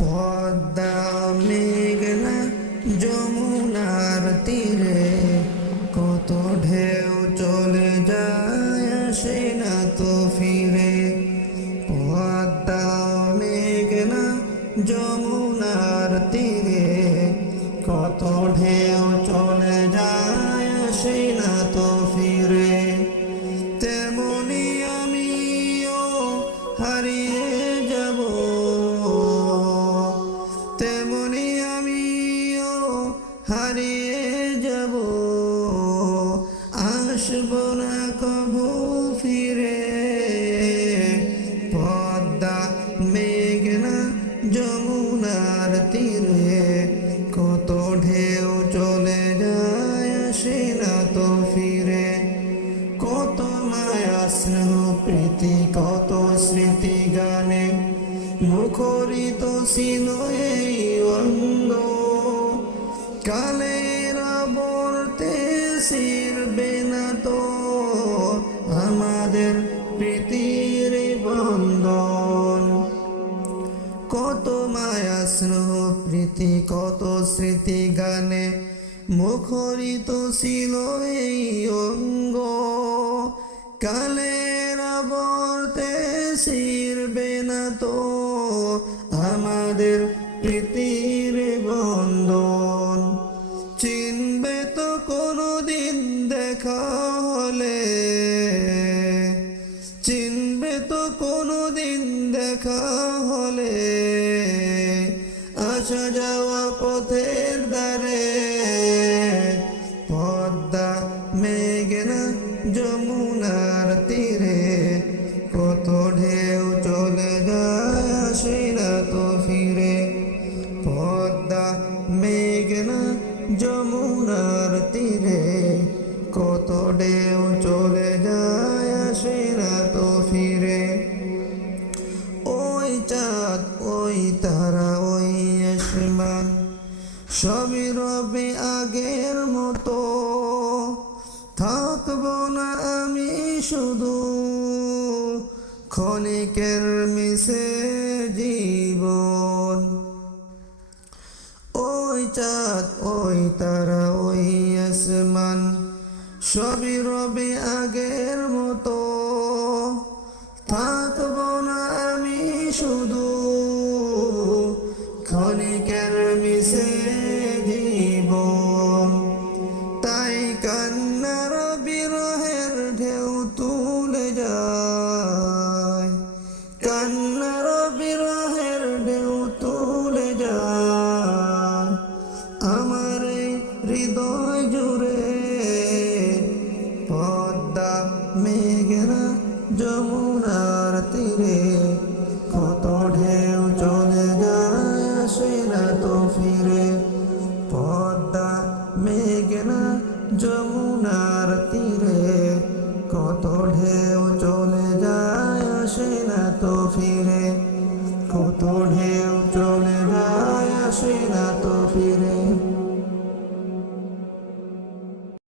পদ্মা মেঘনা যমুনার তীরে কত ঢেউ চলে যায় আসে না তো ফিরে। পদ্মা মেঘনা যমুনার তীরে কত ঢেউ চলে যায় আসে না তো ফিরে। তেমনি আমিও হারিয়ে যাব, তেমনি আমিও হারিয়ে যাব, আসব না কবু ফিরে। পদ্মা মেঘনা যমুনার তীরে কত ঢেউ চলে যায় আসে না তো ফিরে। কত মায়া স্নেহ প্রীতি কত স্মৃতি গানে মুখরিত ছিল এই অঙ্গ। কালের আবর্তে ছিড়বে না তো আমাদের প্রীতির বন্ধন। কত মায়া স্নেহ প্রীতি কত স্মৃতি গানে মুখরিত ছিল এই অঙ্গ। কালের আবর্তে ছিড়বে না তো আমাদের প্রীতির বন্ধন। চিনবে তো কোনোদিন দেখা হলে, চিনবে তো কোনোদিন দেখা হলে আসা যাওয়া পথের ধারে। পদ্মা মেঘনা যমুনার তীরে কত ঢেউ চলে যায় আসে না তো ফিরে। পদ্মা মেঘনা যমুনার তীরে কত ঢেউ চলে যায় আসে না তো ফিরে। ওই চাঁদ ওই তারা ওই আসমান সবই রবে আগের মতো। থাকবো না আমি শুধু ক্ষণিকের মিশে জীবন। ওই চাঁদ ওই তারা ওই আসমান সবই রবে আগের মতো। থাকবো না আমি শুধু ক্ষণিকের মিশে জীবন। তাই কান্নার বিরহের ঢেউ তুলে যায়, কান্নার বিরহের ঢেউ তুলে যায় আমার এই হৃদয় জুড়ে। পদ্মা মেঘনা যমুনার তীরে কত ঢেউ চলে যায় আসে না তো ফিরে। পদ্মা মেঘনা যমুনার তীরে কত ঢেউ চলে যায় আসে না তো ফিরে। কত ঢেউ চলে